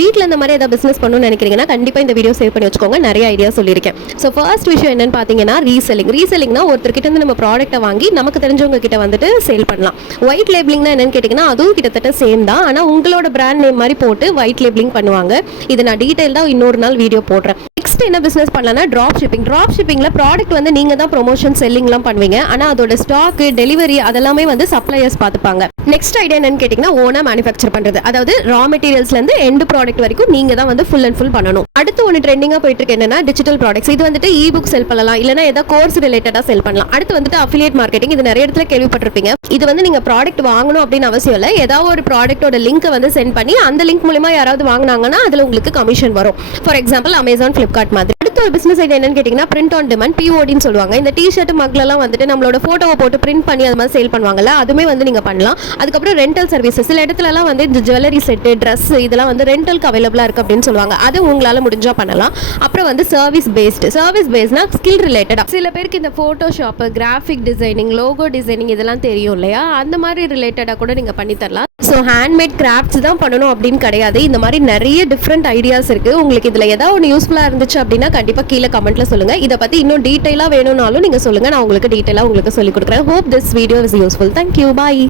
வீட்டில் இந்த மாதிரி ஏதாவது பிஸ்னஸ் பண்ணணும்னு நினைக்கிறீங்கன்னா கண்டிப்பாக இந்த வீடியோ சேவ் பண்ணி வச்சுக்கோங்க. நிறைய ஐடியா சொல்லியிருக்கேன். ஸோ ஃபர்ஸ்ட் விஷயம் என்னன்னு பார்த்தீங்கன்னா ரீசெல்லிங்னா ஒருத்தர்கிட்ட இருந்து நம்ம ப்ராடக்ட்டை வாங்கி நமக்கு தெரிஞ்சவங்க கிட்ட வந்துட்டு சேல் பண்ணலாம். ஒயிட் லேபிளிங்னா என்னன்னு கேட்டிங்கன்னா அதுவும் கிட்டத்தட்ட சேம் தான். ஆனால் உங்களோட பிராண்ட் நேம் மாதிரி போட்டு ஒயிட் லேபிளிங் பண்ணுவாங்க. இது நான் டீட்டெயில்டாக இன்னொரு நாள் வீடியோ போடுறேன். நெக்ஸ்ட் என்ன பிஸ்னஸ் பண்ணலாம்னா ட்ராப் ஷிப்பிங்கில் ப்ராடக்ட் வந்து நீங்கள் தான் ப்ரொமோஷன் செல்லிங்லாம் பண்ணுவீங்க. ஆனால் அதோட ஸ்டாக்கு டெலிவரி அதெல்லாமே வந்து சப்ளையர்ஸ் பார்த்துப்பாங்க. நெக்ஸ்ட் ஐடியா என்னன்னு கேட்டிங்கன்னா ஓனா மேனுஃபேக்சர் பண்ணுறது. அதாவது ரா மெட்டீரியல்ஸ்லேருந்து எண்ட் ப்ராடக்ட் வரைக்கும் நீங்கள் தான் வந்து ஃபுல் அண்ட் ஃபுல் பண்ணணும். அடுத்து ஒன்று ட்ரெண்டிங்காக போயிட்டு இருக்கு என்னன்னா டிஜிட்டல் ப்ராடக்ட்ஸ். இது வந்துட்டு இ புக் செல் பண்ணலாம், இல்லைனா ஏதாவது கோர்ஸ் ரிலேட்டடாக செல் பண்ணலாம். அடுத்து வந்துட்டு அஃபிலியேட் மார்க்கெட்டிங். இது நிறைய இடத்துல கேள்விப்பட்டிருப்பீங்க. இது வந்து நீங்கள் ப்ராடக்ட் வாங்கணும் அப்படின்னு அவசியம் இல்லை. ஏதாவது ஒரு ப்ராடக்ட்டோட லிங்க் வந்து சென்ட் பண்ணி அந்த லிங்க் மூலமா யாராவது வாங்கினாங்கன்னா அதில் உங்களுக்கு கமிஷன் வரும். ஃபார் எக்ஸாம்பிள் அமேசான், ஃப்ளிப்கார்ட் மாதிரி. அடுத்த ஒரு பிசினஸ் ஐடியா என்னன்னு கேட்டிங்கன்னா பிரிண்ட் ஆன் டிமாண்ட், பிஓடின்னு சொல்லுவாங்க. இந்த டிஷர்ட் மக்லெல்லாம் வந்துட்டு நம்மளோட ஃபோட்டோவை போட்டு பிரிண்ட் பண்ணி அது மாதிரி சேல் பண்ணுவாங்கல்ல, அதுவுமே வந்து நீங்கள் பண்ணலாம். அதுக்கப்புறம் ரெண்டல் சர்வீசஸ். சில இடத்துலலாம் வந்து இந்த ஜுவல்லரி செட்டு, ட்ரெஸ் இதெல்லாம் வந்து ரெண்டலுக்கு அவைலபிளாக இருக்குது அப்படின்னு சொல்லுவாங்க. அது உங்களால் முடிஞ்சால் பண்ணலாம். அப்புறம் வந்து சர்வீஸ் பேஸ்ட்னா ஸ்கில் ரிலேட்டடாக. சில பேருக்கு இந்த Photoshop, graphic designing, logo designing இதெல்லாம் தெரியும் இல்லையா, அந்த மாதிரி ரிலேட்டடாக கூட நீங்கள் பண்ணி தரலாம். ஸோ ஹேண்ட்மேட் கிராஃப்ட்ஸ் தான் பண்ணணும் அப்படின்னு கிடையாது. இந்த மாதிரி நிறைய டிஃப்ரெண்ட் ஐடியாஸ் இருக்குது. உங்களுக்கு இதில் ஏதாவது ஒன்று யூஸ்ஃபுல்லாக இருந்துச்சு அப்படின்னா கண்டிப்பாக கீழே கமெண்ட்டில் சொல்லுங்கள். இதை பற்றி இன்னும் டீட்டெயிலாக வேணும்னாலும் நீங்கள் சொல்லுங்கள். நான் உங்களுக்கு டீட்டெயிலாக உங்களுக்கு சொல்லிக் கொடுக்குறேன். Hope this video is useful. Thank you. Bye.